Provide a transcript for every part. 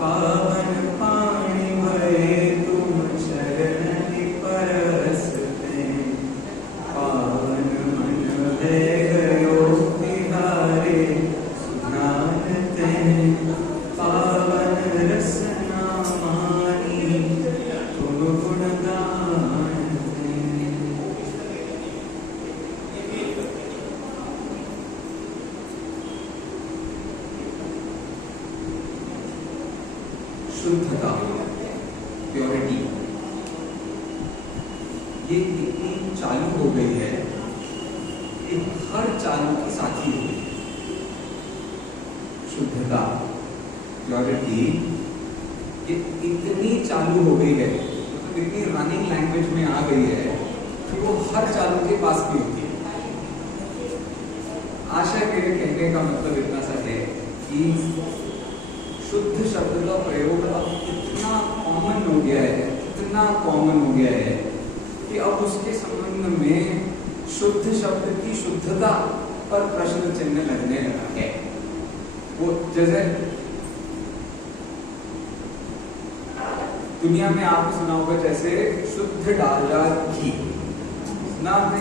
पावन पानी भरे तुम चरण परसते, पावन मन है गयो तिहारे सुनाते, पावन रसना मानी तुम गुण गानते। शुद्धता, प्योरिटी, ये इतनी चालू हो गई है कि हर चालू की साथी हो गई। शुद्धता, प्योरिटी, ये इतनी चालू हो गई है, मतलब इतनी रनिंग लैंग्वेज में आ गई है कि वो हर चालू के पास भी होती है। आशा मेरे कहने का मतलब इतना सा है कि शुद्ध शब्द का प्रयोग अब इतना कॉमन हो गया है, इतना कॉमन हो गया है कि अब उसके संबंध में शुद्ध शब्द की शुद्धता पर प्रश्न चिन्ह लगने लगा है। वो जैसे दुनिया में आपने सुना होगा, जैसे शुद्ध डालडा घी, सुना आपने?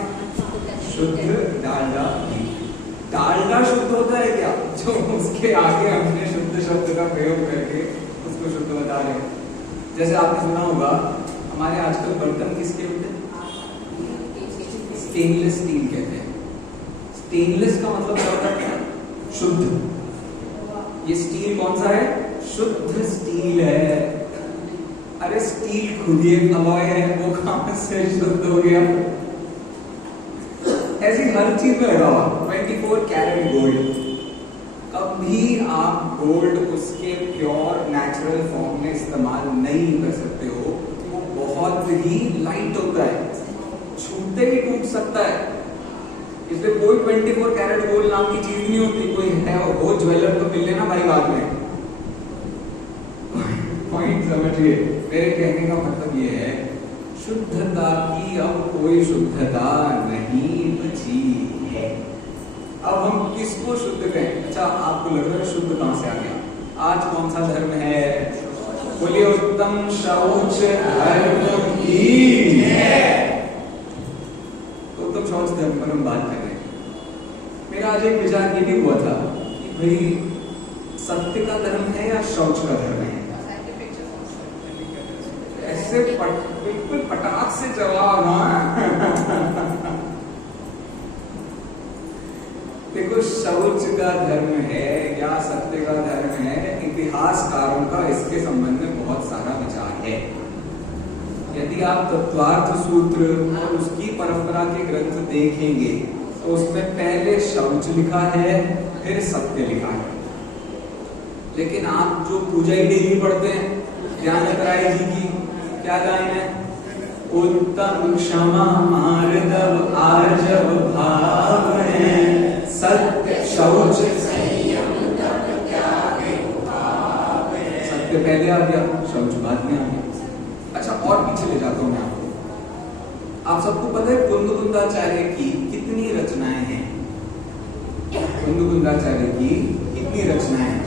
शुद्ध डालडा घी। डालडा शुद्ध होता है क्या? जो उसके आगे हमने शुद्ध शब्द का प्रयोग करके उसको शुद्ध बता रहे हैं। जैसे आपने सुना होगा, हमारे आजकल बर्तन किसके होते हैं? स्टेनलेस स्टील कहते हैं। स्टेनलेस का मतलब क्या होता है? शुद्ध। ये स्टील कौन सा है? शुद्ध स्टील है। अरे स्टील खुद ही एक अलॉय है, वो कहां से शुद्ध हो गया? ऐसी हर चीज में लगा हुआ 24 कैरेट गोल्ड। कभी आप गोल्ड उसके प्योर नेचुरल फॉर्म में इस्तेमाल नहीं कर सकते हो। वो बहुत ही लाइट होता है, छूते ही टूट सकता है। इसलिए कोई 24 कैरेट गोल्ड नाम की चीज नहीं होती। कोई है वो ज्वेलर तो मिल लेना भाई बाद में। पॉइंट समझिए। मेरे कहने का मतलब ये है, शुद्धता की अब कोई शुद्धता नहीं बची है। अब हम किसको शुद्ध कहें? अच्छा, आपको लग रहा है शुद्ध कहां से आ गया? आज कौन सा धर्म है? बोलिए, उत्तम शौच धर्म की है। तो उत्तम शौच धर्म पर हम बात कर रहे हैं। मेरा आज एक विचार ये भी हुआ था कि भाई सत्य का धर्म है या शौच का धर्म है? ऐसे बिल्कुल पटाख से जवाब। देखो, शौच का धर्म है या सत्य का धर्म है, इतिहासकारों का इसके संबंध में बहुत सारा विचार है। यदि आप तत्वार्थ सूत्र और उसकी परंपरा के ग्रंथ देखेंगे तो उसमें पहले शौच लिखा है, फिर सत्य लिखा है। लेकिन आप जो पूजा ही डेली पढ़ते हैं ज्ञानंद राय जी की, क्या लाइन है? उत्तम क्षमा मार्दव आर्जव भाव है, सत्य शौच संयम तप त्याग भाव है। सत्य पहले आ गया, शौच बाद में आ गया। अच्छा, और पीछे ले जाता हूं मैं आपको। आप सबको पता है कुंदकुंदाचार्य की कितनी रचनाएं हैं? कुंदकुंदाचार्य की कितनी रचनाएं हैं?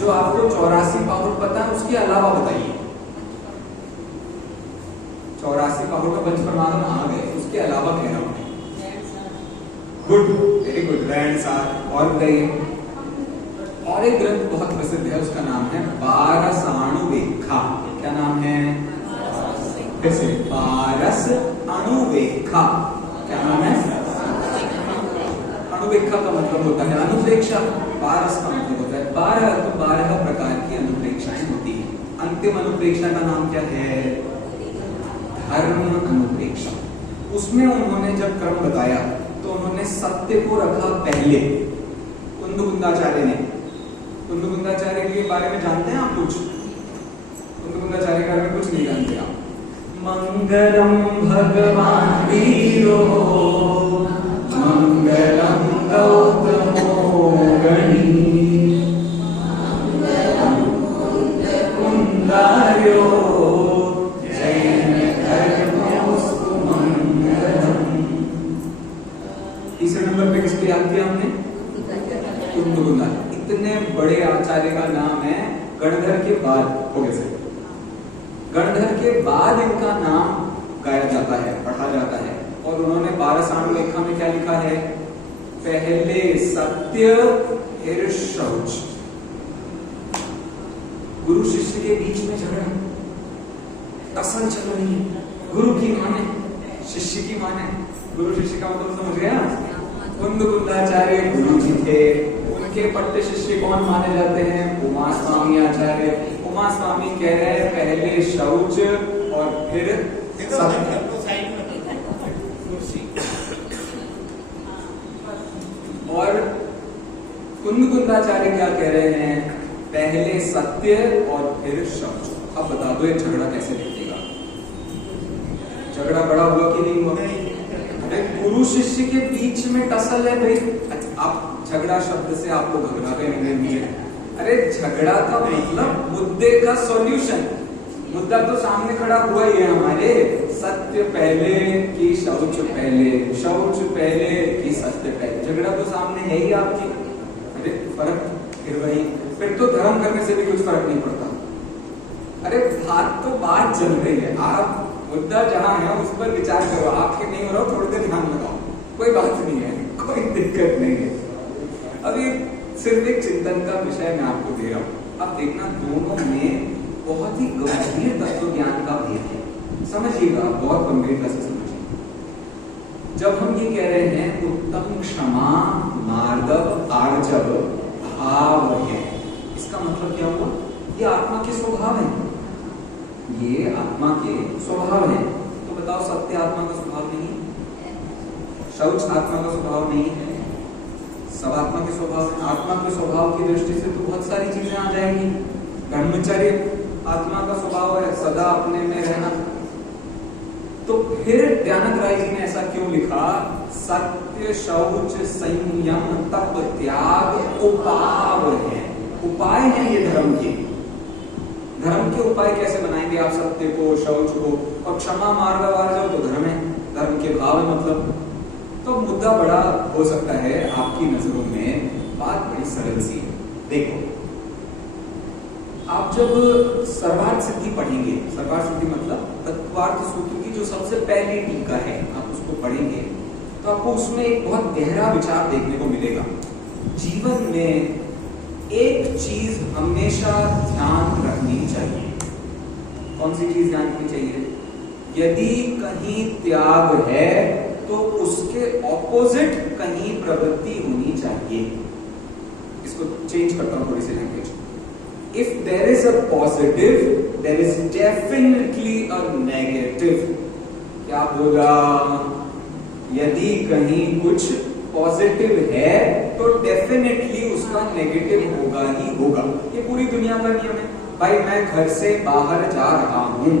जो आपको 84 पाहुड़ पता है, उसके अलावा बताइए। 84 पाहुड़ का पंचप्रमाण आ गए, उसके अलावा कह रहा हूं। Good, very good. रैंड सार। और बताइए। और एक ग्रंथ बहुत प्रसिद्ध है, उसका नाम है पारस अणुवेखा। क्या नाम है? फिर से, पारस अणुवेखा। क्या नाम है? अणुवेखा का मतलब होता है अनुप्रेक्षा, पारस का मतलब होता है 12। तो 12 प्रकार की अनुप्रेक्षाएं होती है। अंतिम अनुप्रेक्षा का नाम क्या है? धर्म अनुप्रेक्षा। उसमें उन्होंने जब क्रम बताया तो उन्होंने सत्य को रखा पहले। कुंदकुंदाचार्य ने, कुंदकुंदाचार्य के बारे में जानते हैं आप कुछ? कुंदकुंदाचार्य के बारे में कुछ नहीं जानते आप? मंगलम भगवान वीरो, मंगलम गौतमो गणी, कुंदार्यो जैन धर्मोस्तु मंगलम। तीसरे नंबर पे किसको याद किया हमने? कुंदकुंदाचार्य। इतने बड़े आचार्य का नाम है गणधर के बाद, हो गया सर, गणधर के बाद इनका नाम गाया जाता है, पढ़ा जाता है। और उन्होंने 12 साम लेखा में क्या लिखा है? पहले सत्य फिर शौच। गुरु शिष्य के बीच में झगड़ा, टसल चल रही है, गुरु की माने शिष्य की माने। गुरु शिष्य का मतलब समझ गया? कुंदाचार्य गुरु जी थे, उनके पट्टे शिष्य कौन माने जाते हैं? उमा स्वामी आचार्य। उमा स्वामी कह रहे हैं पहले शौच और फिर सत्य। और कुंदाचार्य क्या कह रहे हैं? पहले सत्य और फिर शौच। अब बता दो ये झगड़ा कैसे निकलेगा? झगड़ा बड़ा हुआ कि नहीं हुआ? अरे गुरु शिष्य के बीच में टसल है भाई। आप झगड़ा शब्द से आप लोग घबराते नहीं। अरे झगड़ा का मतलब मुद्दे का सॉल्यूशन। मुद्दा तो सामने खड़ा हुआ ही है हमारे, सत्य पहले कि शौच पहले, शौच पहले कि सत्य पहले। झगड़ा तो सामने है ही आपकी। अरे फर्क फिर वही, फिर तो धर्म करने से भी कुछ फर्क नहीं पड़ता। अरे बात चल रही है, आप मुद्दा जहां है उस पर विचार करो। आपके नहीं हो रहा, थोड़ी देर ध्यान लगाओ, कोई बात नहीं है, कोई दिक्कत नहीं है। अभी सिर्फ एक चिंतन का विषय मैं आपको दे रहा हूं। अब देखना दोनों में बहुत ही गंभीर तत्व ज्ञान का भेद है। समझिएगा, बहुत गंभीरता से समझिए। जब हम ये कह रहे हैं उत्तम क्षमा मार्दव आर्जव भाव है, इसका मतलब क्या हुआ? ये आत्मा के स्वभाव है, ये आत्मा के स्वभाव है। तो बताओ सत्य आत्मा का स्वभाव नहीं है, शौच आत्मा का स्वभाव नहीं है, सब आत्मा के स्वभाव है। आत्मा के स्वभाव की दृष्टि से तो बहुत सारी चीजें आ जाएंगी। ब्रह्मचर्य आत्मा का स्वभाव है, सदा अपने में रहना। तो फिर दयानंद राय जी ने ऐसा क्यों लिखा? सत्य शौच संयम तप त्याग उपाय है। उपाय है ये धर्म के। धर्म के उपाय कैसे बनाएंगे आप सत्य को, शौच को? और क्षमा मार्ग वार्जव तो धर्म है, धर्म के भाव है मतलब। तो मुद्दा बड़ा हो सकता है आपकी नजरों में, बात बड़ी सरल सी है। देखो, आप जब सर्वार्थ सिद्धि पढ़ेंगे, सर्वार्थ सिद्धि मतलब तत्वार्थ सूत्र की जो सबसे पहली टीका है, आप उसको पढ़ेंगे तो आपको उसमें एक बहुत गहरा विचार देखने को मिलेगा। जीवन में एक चीज हमेशा ध्यान रखनी चाहिए। कौन सी चीज ध्यान रखनी चाहिए? यदि कहीं त्याग है तो उसके ऑपोजिट कहीं प्रवृत्ति होनी चाहिए। इसको चेंज करता हूं थोड़ी सी language. If there is a positive, there is definitely a negative. क्या बोला? यदि कहीं कुछ पॉजिटिव है तो डेफिनेटली उसका नेगेटिव होगा ही होगा। ये पूरी दुनिया का नियम है भाई। मैं घर से बाहर जा रहा हूं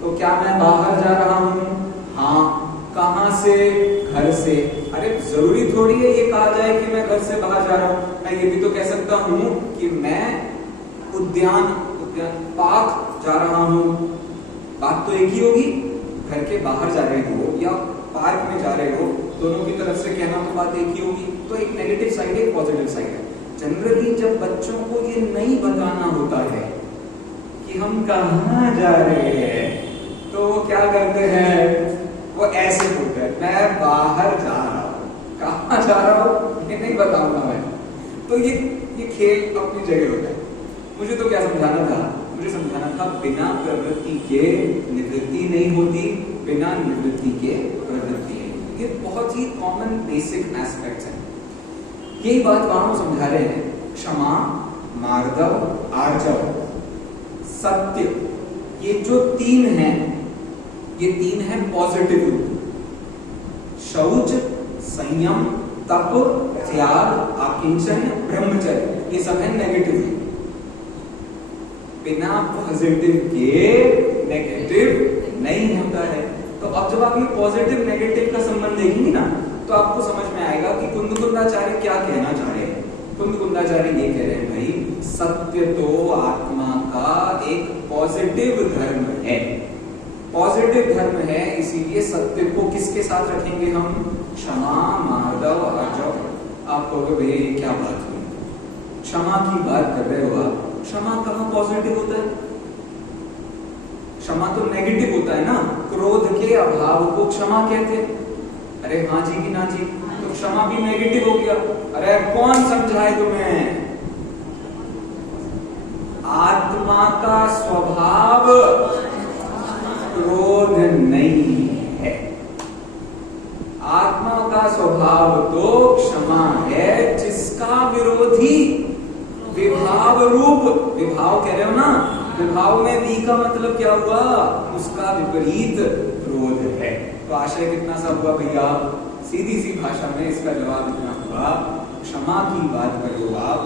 तो क्या मैं बाहर जा रहा हूं? हाँ। कहां से? घर से। अरे जरूरी थोड़ी है ये कहा जाए कि मैं घर से बाहर जा रहा हूं। मैं ये भी तो कह सकता हूं कि मैं उद्यान पार्क जा रहा हूं। बात तो एक ही होगी। घर के बाहर जा रहे हो या पार्क में जा रहे हो, दोनों की तरफ से कहना तो बात एक ही होगी। तो एक नेगेटिव साइड है, एक पॉजिटिव साइड है। जनरली जब बच्चों को ये नहीं बताना होता है कि हम कहाँ जा रहे हैं, तो क्या करते हैं? वो ऐसे बोलते हैं, मैं बाहर जा रहा हूँ। कहाँ जा रहा हूँ ये नहीं बताऊंगा मैं। तो ये खेल अपनी जगह होता है। मुझे तो क्या समझाना था? मुझे समझाना था बिना प्रवृत्ति के निवृत्ति नहीं होती, बिना निवृत्ति के प्रवृत्ति नहीं होती। ये बहुत ही कॉमन बेसिक एस्पेक्ट्स हैं। यही बात वहां समझा रहे हैं। क्षमा मार्दव आर्जव सत्य, ये जो तीन हैं, ये तीन है पॉजिटिव रूप। शौच संयम तप त्याग आकिंचन ब्रह्मचर्य, ये सब है नेगेटिव। बिना पॉजिटिव के नेगेटिव नहीं होता है। तो अब जब आप ये पॉजिटिव नेगेटिव का संबंध देखेंगे ना, तो आपको समझ में आएगा कि कुंदाचार्य क्या कहना चाह रहे हैं। कुंदाचार्य ये कह रहे हैं भाई, सत्य तो आत्मा का एक पॉजिटिव धर्म है, पॉजिटिव धर्म है। इसीलिए सत्य को किसके साथ रखेंगे हम? क्षमा मार्दव आर्जव। आप कहोगे भैया ये क्या बात हुई? क्षमा की बात कर रहे हो आप, क्षमा कहाँ पॉजिटिव होता है? क्षमा तो नेगेटिव होता है ना। क्रोध के अभाव को क्षमा कहते हैं। अरे हाँ जी कि ना जी, तो क्षमा भी नेगेटिव हो गया। अरे कौन समझाए तुम्हें? आत्मा का स्वभाव क्रोध नहीं है, आत्मा का स्वभाव तो क्षमा है, जिसका विरोधी विभाव रूप, विभाव कह रहे हो ना, विभाव में वी का मतलब क्या हुआ? उसका विपरीत क्रोध है। तो आशय कितना सा हुआ भैया? सीधी सी भाषा में इसका जवाब इतना हुआ, क्षमा की बात करो आप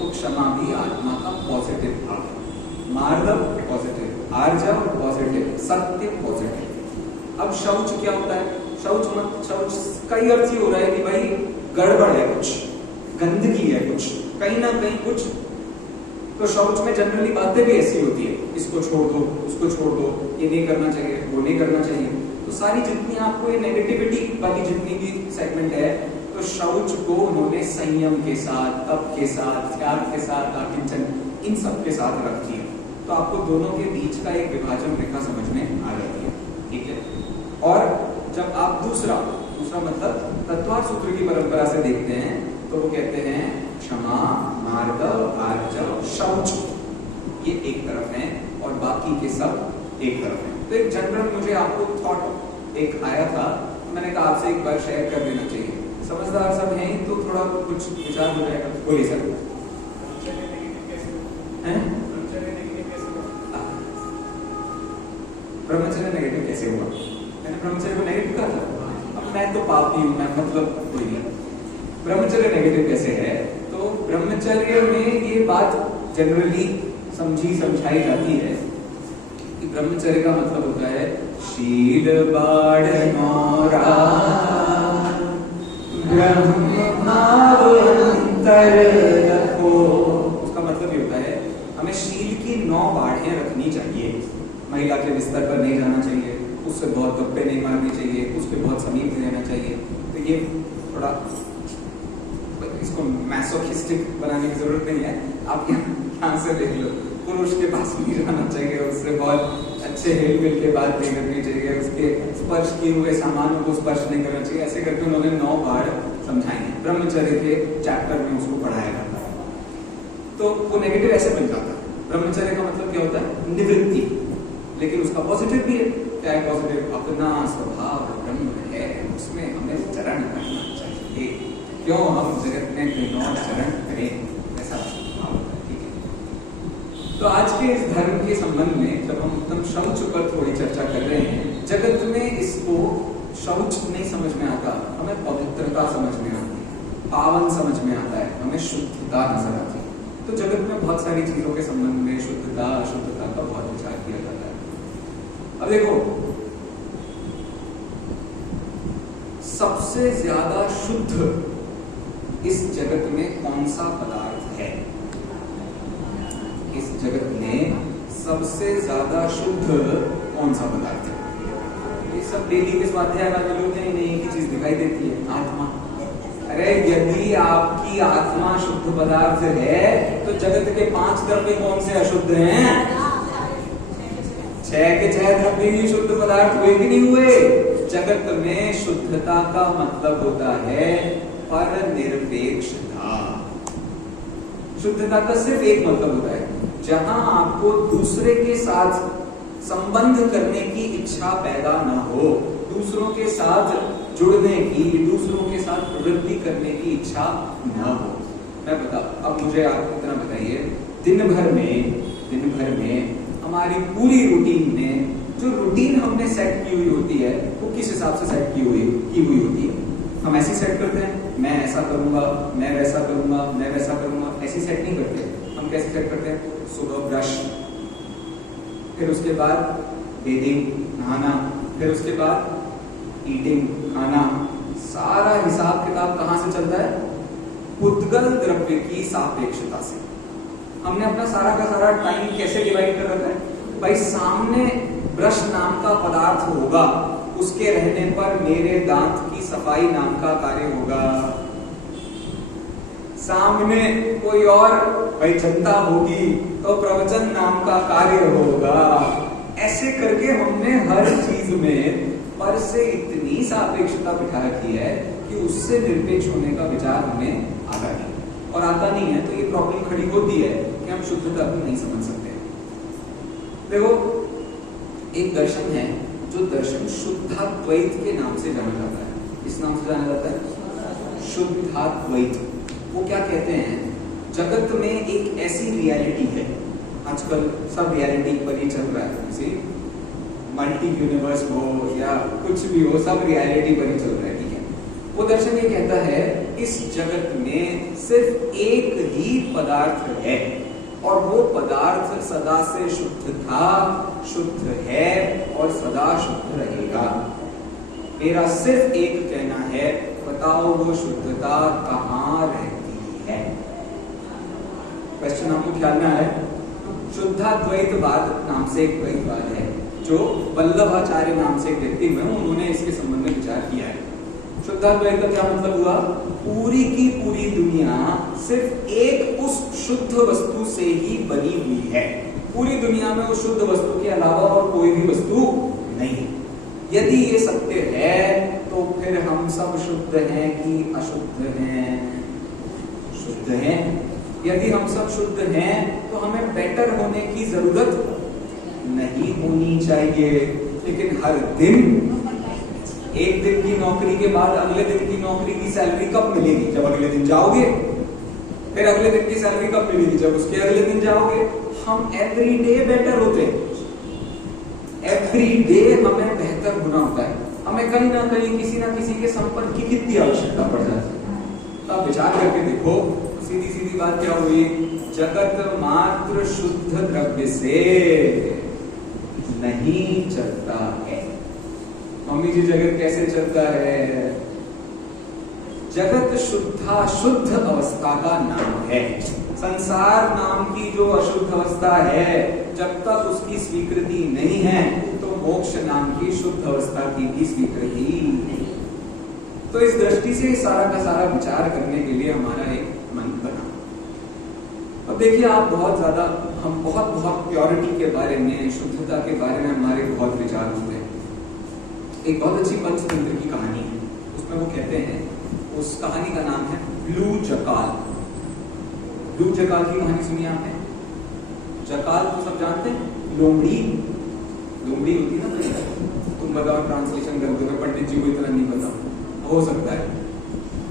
तो क्षमा भी आत्मा का पॉजिटिव भाव है। मार्दव पॉजिटिव, आर्जव पॉजिटिव, सत्य पॉजिटिव। अब शौच क्या होता है? शौच कई अर्थ ही हो रहा है कि भाई गड़बड़ है, कुछ गंदगी है, कुछ कहीं ना कहीं कुछ। तो शौच में जनरली बातें भी ऐसी होती है, इसको छोड़ दो, उसको छोड़ दो, ये नहीं करना चाहिए, वो नहीं करना चाहिए। तो सारी जितनी आपको ये नेगेटिविटी वाली जितनी भी सेगमेंट है, तो शौच को उन्होंने संयम के साथ, तप के साथ, त्याग के साथ, आकिंचन, इन सब के साथ रख दिया। तो आपको दोनों के बीच का एक विभाजन रेखा समझ में आ जाती है, ठीक है। और जब आप दूसरा मतलब तत्वार्थ सूत्र की परंपरा से देखते हैं तो वो कहते हैं क्षमा, मार्दव, आर्जव, शौच ये एक तरफ है और बाकी के सब एक तरफ है। तो एक जनरल मुझे आपको थॉट एक आया था, मैंने कहा आपसे एक बार शेयर कर देना चाहिए। समझदार सब हैं तो थोड़ा कुछ विचार हो जाएगा। बोलिए सर। ब्रह्मचर्य नेगेटिव कैसे हुआ? मैंने ब्रह्मचर्य को नेगेटिव कहा था? अब मैं तो पापी हूं, मैं मतलब कोई नहीं। ब्रह्मचर्य नेगेटिव कैसे है? तो ब्रह्मचर्य में ये बात जनरली समझाई जाती है कि ब्रह्मचर्य का मतलब होता है शील बाढ़ नौरा ब्रह्म भाव अंतर रखो। उसका मतलब ये होता है हमें शील की 9 बाढ़ें रखनी चाहिए। महिला के बिस्तर पर नहीं जाना चाहिए, उससे बहुत गप्पे नहीं मारनी चाहिए, उसके बहुत समीप नहीं रहना चाहिए। तो ये थोड़ा इसको मैसोखिस्टिक बनाने की जरूरत नहीं है, आप यहाँ से देख लो। पुरुष के पास नहीं जाना चाहिए, उससे बहुत अच्छे हेल मिल के बात नहीं करनी चाहिए, उसके स्पर्श किए हुए सामानों को स्पर्श नहीं करना चाहिए। ऐसे करके उन्होंने 9 बार समझाए हैं, ब्रह्मचर्य के चैप्टर में उसको पढ़ाया जाता है। तो वो नेगेटिव ऐसे बन जाता है। ब्रह्मचर्य का मतलब क्या होता है? निवृत्ति। लेकिन उसका पॉजिटिव भी है। क्या है पॉजिटिव? अपना स्वभाव ब्रह्म है, उसमें हमें चरण करना चाहिए। क्यों हम जगत में कोई और चरण करें, ऐसा भाव होता है, ठीक है। तो आज के इस धर्म के संबंध में जब हम एकदम शौच पर थोड़ी चर्चा कर रहे हैं, जगत में इसको शौच नहीं समझ में आता, हमें पवित्रता समझ में आती है, पावन समझ में आता है, हमें शुद्धता नजर आती है। तो जगत में बहुत सारी चीजों के संबंध में शुद्धता अशुद्धता का बहुत विचार किया जाता है। अब देखो, सबसे ज्यादा शुद्ध इस जगत में कौन सा पदार्थ है? इस जगत में सबसे ज्यादा शुद्ध कौन सा पदार्थ है? ये सब डेली के स्वाध्याय वाले लोग हैं, इन्हें एक ही चीज दिखाई देती है, आत्मा। अरे यदि आपकी आत्मा शुद्ध पदार्थ है तो जगत के 5 द्रव्य कौन से अशुद्ध हैं? 6 के 6 द्रव्य ही शुद्ध पदार्थ हुए कि नहीं हुए? जगत में शुद्धता का मतलब होता है पर निरपेक्षता। शुद्धता का सिर्फ एक मतलब होता है, जहां आपको दूसरे के साथ संबंध करने की इच्छा पैदा ना हो, दूसरों के साथ जुड़ने की, दूसरों के साथ प्रवृत्ति करने की इच्छा ना हो। मैं बता, अब मुझे आप इतना बताइए, दिन भर में हमारी पूरी रूटीन में जो रूटीन हमने सेट की हुई होती है वो किस हिसाब से सेट की हुई होती है? हम ऐसी सेट करते हैं, मैं ऐसा करूंगा, मैं वैसा करूंगा, मैं वैसा करूंगा, ऐसी सेट नहीं करते। हम कैसे सेट करते हैं? सुबह ब्रश, फिर उसके बाद बेदिंग, नहाना, फिर उसके बाद ईटिंग, खाना। सारा हिसाब किताब कहां से चलता है? उद्गल द्रव्य की सापेक्षता से। हमने अपना सारा का सारा टाइम कैसे डिवाइड कर रखा है? भाई सामने ब्रश नाम का पदार्थ होगा, उसके रहने पर मेरे दांत की सफाई नाम का कार्य होगा। सामने कोई और भाई जनता होगी तो प्रवचन नाम का कार्य होगा। ऐसे करके हमने हर चीज में पर से इतनी सापेक्षता बिठा रखी है कि उससे निरपेक्ष होने का विचार हमें आता नहीं, और आता नहीं है तो ये प्रॉब्लम खड़ी होती है कि हम शुद्धता को नहीं समझ सकते। देखो, एक दर्शन है जो दर्शन शुद्धाद्वैत के नाम से जाना जाता है। इस नाम से जाना जाता है शुद्धाद्वैत। वो क्या कहते हैं, जगत में एक ऐसी रियलिटी है, आजकल सब रियलिटी पर ही चल रहा है, किसी मल्टी यूनिवर्स हो या कुछ भी हो, सब रियलिटी पर ही चल रहा है, ठीक है। वो दर्शन ये कहता है इस जगत में सिर्फ एक ही पदार्थ है और वो पदार्थ सदा से शुद्ध था, शुद्ध है और सदा शुद्ध रहेगा। मेरा सिर्फ एक कहना है, बताओ वो शुद्धता कहाँ रहती है? क्वेश्चन आपको ख्याल में आया? शुद्धाद्वैतवाद नाम से एक द्वैतवाद है जो वल्लभाचार्य नाम से एक व्यक्ति हुए, उन्होंने इसके संबंध में विचार किया है। शुद्धाद्वैत का क्या मतलब हुआ? पूरी की पूरी दुनिया सिर्फ एक उस शुद्ध वस्तु से ही बनी हुई है। पूरी दुनिया में उस शुद्ध वस्तु के अलावा और कोई भी वस्तु नहीं। यदि ये सत्य है तो फिर हम सब शुद्ध हैं कि अशुद्ध हैं? शुद्ध हैं। यदि हम सब शुद्ध हैं तो हमें बेटर होने की जरूरत नहीं होनी चाहिए। लेकिन हर दिन, एक दिन की नौकरी के बाद अगले दिन की नौकरी की सैलरी कब मिलेगी? जब अगले दिन जाओगे। फिर अगले दिन की सैलरी कब मिलेगी? जब उसके अगले दिन जाओगे। हम एवरी डे बेटर होते हैं, एवरी डे हमें बेहतर होना होता है। हमें कहीं ना कहीं किसी ना किसी के संपर्क की कितनी आवश्यकता पड़ जाती है। तो आप विचार करके देखो, सीधी सीधी बात क्या हुई? जगत मात्र शुद्ध द्रव्य से नहीं चलता है। मम्मी जी, जगत कैसे चलता है? जगत शुद्ध अवस्था का नाम है। संसार नाम की जो अशुद्ध अवस्था है, जब तक उसकी स्वीकृति नहीं है तो मोक्ष नाम की शुद्ध अवस्था की भी स्वीकृति नहीं। तो इस दृष्टि से सारा का सारा विचार करने के लिए हमारा एक मन बना। अब देखिए, आप बहुत ज्यादा, हम बहुत प्योरिटी के बारे में, शुद्धता के बारे में हमारे बहुत विचार होते हैं। एक बहुत अच्छी पंचतंत्र की कहानी है, उसमें वो कहते हैं, उस कहानी का नाम है ब्लू जकाल। ब्लू जकाल की कहानी सुनी आपने? जकाल तो सब जानते हैं, लोमड़ी। लोमड़ी होती है ना, तुम बताओ ट्रांसलेशन करते हो, पंडित जी को इतना नहीं पता, हो सकता है।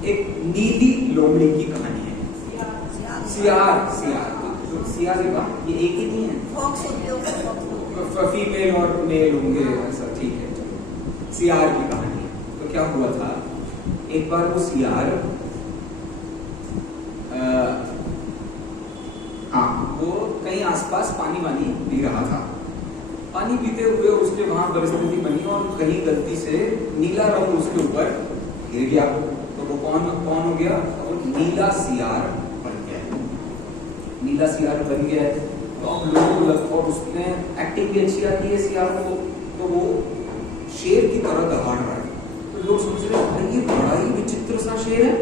एक नीली लोमड़ी की कहानी है। सियार सियार ये एक ही नहीं है, फीमेल और मेल होंगे, ऐसा, ठीक है। सियार की कहानी है। तो क्या हुआ था, एक बार वो सियार वो कहीं आसपास पानी वानी पी रहा था। पानी पीते हुए उसके वहां परिस्थिति बनी और कहीं गलती से नीला रंग उसके ऊपर गिर गया। तो वो कौन हो गया? वो नीला सियार बन गया। नीला सियार बन गया है तो अब लोग, और उसने एक्टिंग भी अच्छी आती है सियार को, तो वो शेर की तरह दहाड़ रहा है। तो लोग सोच रहे हैं ये बड़ा ही विचित्र सा शेर है।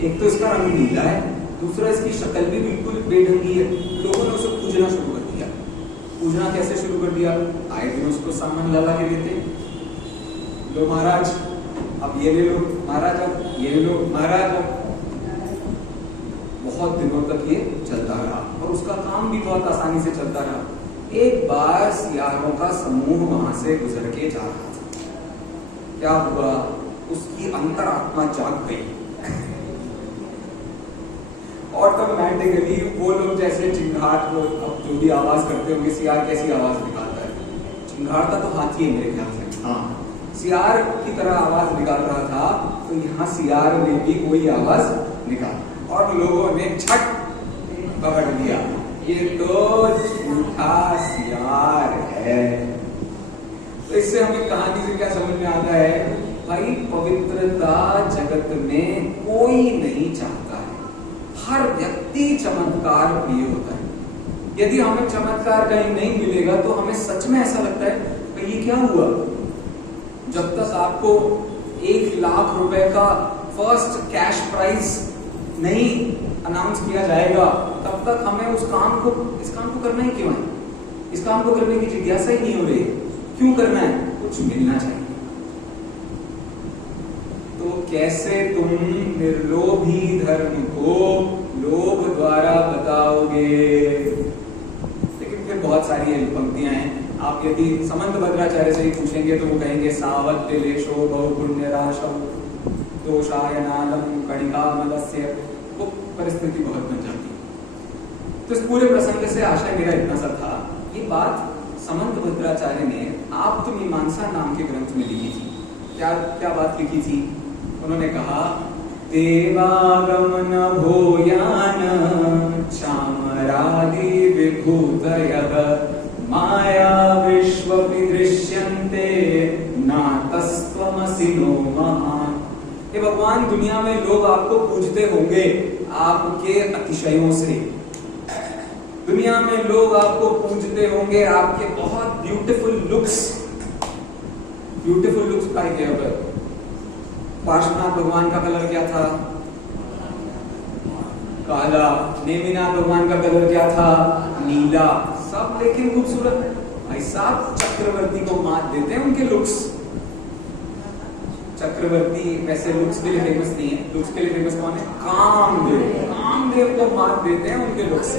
एक तो इसका रंग नीला है, दूसरा इसकी शक्ल भी बिल्कुल बेढंगी है। लोगों ने उसे पूजना शुरू कर दिया। पूजना कैसे शुरू कर दिया? आए दिन उसको सामान ला के देते, लो महाराज अब ये ले लो, महाराज अब ये ले लो, महाराज अब। बहुत दिनों तक ये चलता रहा और उसका काम भी बहुत आसानी से चलता रहा। एक बार सियारों का समूह वहां से गुजर के जा रहा था। क्या हुआ? उसकी अंतरात्मा जाग गई। ऑटोमेटिकली वो लोग जैसे चिंगाट को, अब जो भी आवाज करते होंगे, सियार कैसी आवाज निकालता है? चिंगाड़ता तो हाथी है मेरे ख्याल से, हाँ, सियार की तरह आवाज निकाल रहा था। तो यहाँ सियार ने भी कोई आवाज निकाली और लोगों ने छट पकड़ लिया, ये तो झूठा सियार है। तो इससे हमें कहानी से क्या समझ में आता है? भाई, पवित्रता जगत में कोई नहीं चाहता है। हर व्यक्ति चमत्कार प्रिय होता है। यदि हमें चमत्कार कहीं नहीं मिलेगा तो हमें सच में ऐसा लगता है कि ये क्या हुआ। जब तक आपको 1 लाख रुपए का फर्स्ट कैश प्राइज नहीं अनाउंस किया जाएगा, तब तक हमें इस काम को करना ही क्यों है? इस काम को करने की जिज्ञासा ही नहीं हो रही। क्यों करना है? कुछ मिलना चाहिए। तो कैसे तुम निर्लोभी धर्म को लोभ द्वारा बताओगे? लेकिन फिर बहुत सारी पंक्तियां हैं। आप यदि समंत भद्राचार्य से ही पूछेंगे तो वो कहेंगे सावत लेशो बहु पुण्य राशो दोषायनालम कणिका मदस्य। वो परिस्थिति बहुत बन जाती है। तो इस पूरे प्रसंग से आशय मेरा इतना सा था, ये बात समंत भद्राचार्य ने आप्तमीमांसा नाम के ग्रंथ में लिखी थी। क्या बात लिखी थी? उन्होंने कहा देवागमन भूयान चामरादि विभूतयः माया विश्वपि दृश्यन्ते नातस्त्वमसि नो महान्। हे भगवान, दुनिया में लोग आपको पूजते होंगे आपके अतिशयों से। दुनिया में लोग आपको पूजते होंगे आपके बहुत ब्यूटीफुल लुक्स का क्या होता है? पार्श्वनाथ भगवान का कलर क्या था? काला। नेमिनाथ भगवान का कलर क्या था? नीला। सब लेकिन खूबसूरत है। भाई साहब चक्रवर्ती को मात देते हैं उनके लुक्स। चक्रवर्ती वैसे लुक्स के लिए फेमस नहीं है। लुक्स के लिए फेमस कौन है? कामदेव। कामदेव को मात देते हैं उनके लुक्स।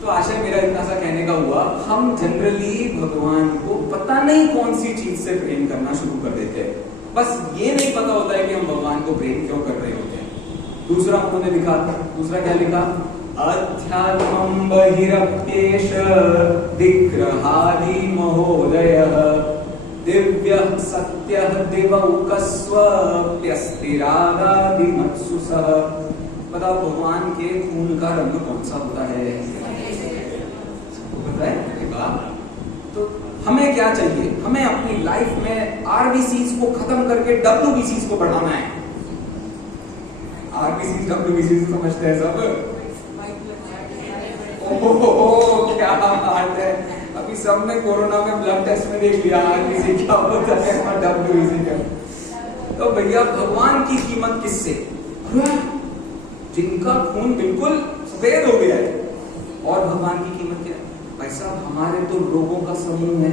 तो आशय मेरा इतना सा कहने का हुआ, हम जनरली भगवान को पता नहीं कौन सी चीज से प्रेम करना शुरू कर देते हैं। बस ये नहीं पता होता है कि हम भगवान को प्रेम क्यों कर रहे होते हैं। दूसरा उन्होंने लिखा, दूसरा क्या लिखा? अध्यात्मं बहिरप्येष विग्रहादि महोदयः दिव्यः सत्यः दिवौकस्वप्यस्तिरागादिमत्सुसः। बताओ भगवान के खून का रंग कौन सा होता है? पता है? तो हमें क्या चाहिए? हमें अपनी लाइफ में आरबीसीज को खत्म करके डब्ल्यूबीसीज को बढ़ाना है। आरबीसीज डब्ल्यूबीसीज समझते हैं सब? ओहो क्या बात है। अभी सबने कोरोना में ब्लड टेस्ट में देख लिया आरबीसी क्या होता है और डब्ल्यूबीसी क्या। तो भैया भगवान की कीमत किससे? जिनका खून बिल्कुल सफेद हो गया है। और भगवान की कीमत क्या है? भाई साहब हमारे तो लोगों का समूह है।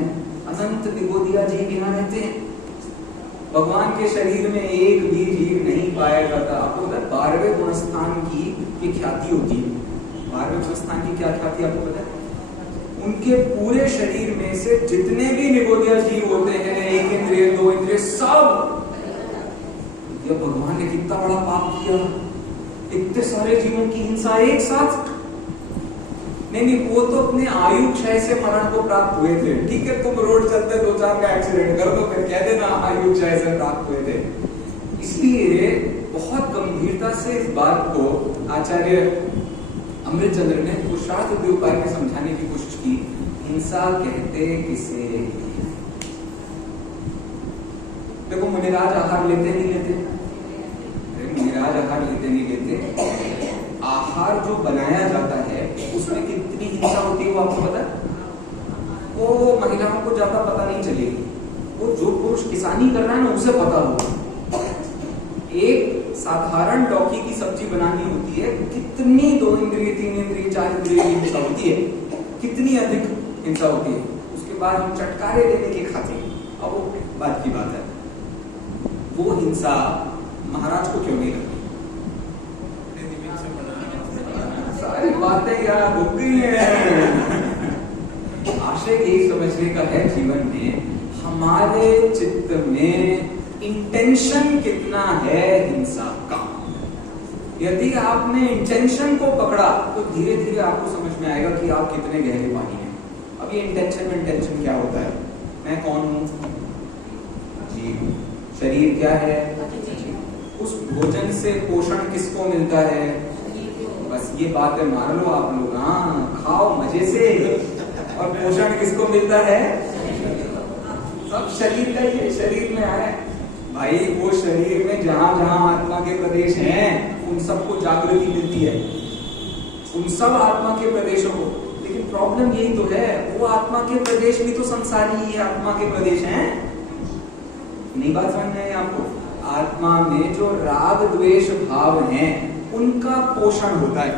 अनंत निगोदिया जी यहाँ रहते हैं। भगवान के शरीर में एक भी जीव नहीं पाया जाता। आपको पता है 12वें गुणस्थान की ख्याति होती है। 12वें गुणस्थान की क्या ख्याति आपको पता है? उनके पूरे शरीर में से जितने भी निगोदिया जीव होते हैं, एक इंद्रिय दो इंद्रिय सब, ये भगवान ने कितना बड़ा पाप किया। इतने सारे जीवों की हिंसा एक साथ। नहीं वो तो अपने आयु क्षय से मरण को प्राप्त हुए थे। ठीक है तुम रोड चलते 2-4 का एक्सीडेंट कर दो फिर कह देना आयु क्षय से प्राप्त हुए थे। इसलिए बहुत गंभीरता से इस बात को आचार्य अमृतचंद्र ने पुरुषार्थ उपाय में समझाने की कोशिश की। हिंसा कहते किसे? देखो मुनिराज आहार लेते नहीं लेते? मुनिराज आहार लेते नहीं लेते? आहार जो बनाया जाता है उसमें कितनी हिंसा होती है वो आपको पता है? वो महिलाओं को ज्यादा पता नहीं चलेगी। वो जो पुरुष किसानी कर रहा है ना उसे पता होगा। एक साधारण लौकी की सब्जी बनानी होती है, कितनी 2 इंद्रिय 3 इंद्रिय 4 इंद्रिय की हिंसा होती है, कितनी अधिक हिंसा होती है। उसके बाद हम चटकारे लेने के खाते हैं। अब वो बात की बात है, वो हिंसा महाराज को क्यों नहीं लगती? सारी बातें यार रुक गई हैं। आशय यही समझने का है जीवन में हमारे चित्त में इंटेंशन कितना है हिंसा का। यदि आपने इंटेंशन को पकड़ा तो धीरे धीरे आपको समझ में आएगा कि आप कितने गहरे पानी में। अब ये इंटेंशन क्या होता है? मैं कौन हूं? जीव। शरीर क्या है? उस भोजन से पोषण किसको मिलता है? बस ये बातें मान लो आप लोग। हाँ खाओ मजे से। और पोषण किसको मिलता है? सब शरीर का ही शरीर में है भाई। वो शरीर में जहां जहां आत्मा के प्रदेश हैं उन सबको जागृति मिलती है, उन सब आत्मा के प्रदेशों को। लेकिन प्रॉब्लम यही तो है, वो आत्मा के प्रदेश भी तो संसारी ही आत्मा के प्रदेश हैं। नहीं बात समझ में है आपको? आत्मा में जो राग द्वेष भाव हैं उनका पोषण होता है।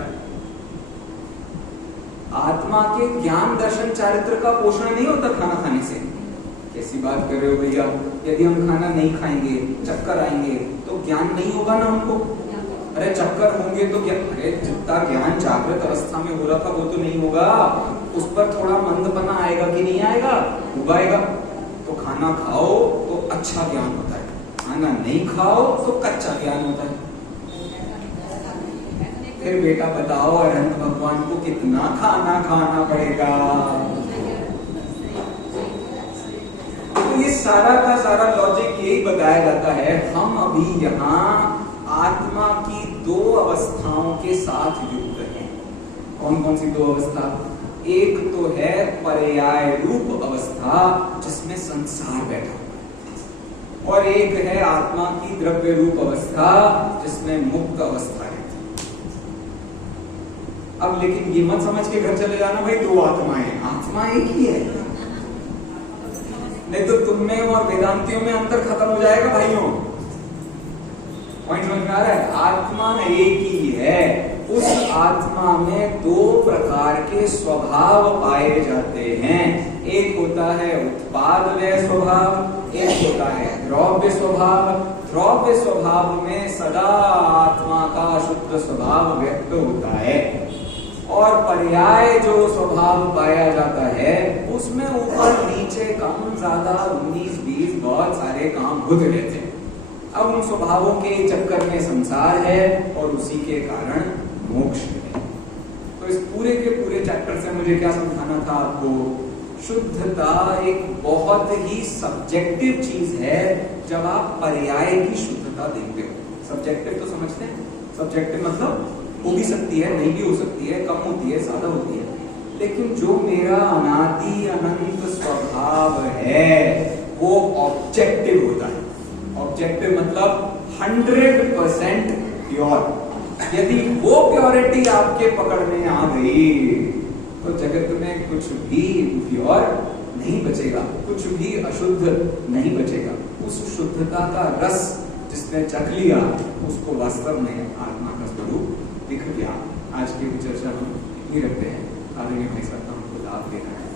आत्मा के ज्ञान दर्शन चारित्र का पोषण नहीं होता खाना खाने से। कैसी बात कर रहे हो भैया, यदि हम खाना नहीं खाएंगे, चक्कर आएंगे तो ज्ञान नहीं होगा ना हमको। अरे चक्कर होंगे तो क्या, अरे जितना ज्ञान जागृत अवस्था में हो रहा था वो तो नहीं होगा, उस पर थोड़ा मंदपना आएगा कि नहीं आएगा, उगाएगा। तो खाना खाओ तो अच्छा ज्ञान होता है, खाना नहीं खाओ तो कच्चा ज्ञान होता है। फिर बेटा बताओ अनंत भगवान को कितना खाना खाना पड़ेगा। तो ये सारा का सारा लॉजिक यही बताया जाता है। हम अभी यहाँ आत्मा की दो अवस्थाओं के साथ युक्त हैं। कौन कौन सी दो अवस्था? एक तो है पर्याय रूप अवस्था जिसमें संसार बैठा हुआ है, और एक है आत्मा की द्रव्य रूप अवस्था जिसमें मुक्त अवस्था है। अब लेकिन ये मत समझ के घर चले जाना भाई दो आत्माएं, आत्मा एक ही है। नहीं तो तुम में और वेदांतियों में अंतर खत्म हो जाएगा भाइयों। पॉइंट समझ में आ रहा है? आत्मा एक ही है। उस आत्मा में दो प्रकार के स्वभाव पाए जाते हैं। एक होता है उत्पादव्यय स्वभाव, एक होता है द्रव्य स्वभाव। द्रव्य स्वभाव में सदा आत्मा का शुद्ध स्वभाव व्यक्त होता है, और पर्याय जो स्वभाव पाया जाता है उसमें ऊपर नीचे कम ज्यादा 19-20 बहुत सारे काम होते रहते हैं। अब उन स्वभावों के चक्कर में संसार है और उसी के कारण मोक्ष है। तो इस पूरे के पूरे चैप्टर से मुझे क्या समझाना था आपको? शुद्धता एक बहुत ही सब्जेक्टिव चीज है। जब आप पर्याय की शुद्धता देखते हो, सब्जेक्टिव तो समझते हैं, सब्जेक्टिव मतलब हो भी सकती है, नहीं भी हो सकती है, कम होती है, ज्यादा होती है, लेकिन जो मेरा अनादि अनंत स्वभाव है वो ऑब्जेक्टिव होता है। ऑब्जेक्टिव मतलब 100% प्योर। यदि वो प्योरिटी आपके पकड़ में आ गई तो जगत में कुछ भी प्योर नहीं बचेगा, कुछ भी अशुद्ध नहीं बचेगा। उस शुद्धता का रस जिसने चख लिया उसको वास्तव में आत्मा का स्वरूप दिख गया। आज की चर्चा हम यही रखते हैं। आदरणीय भाई साहब हमको लाभ देना है।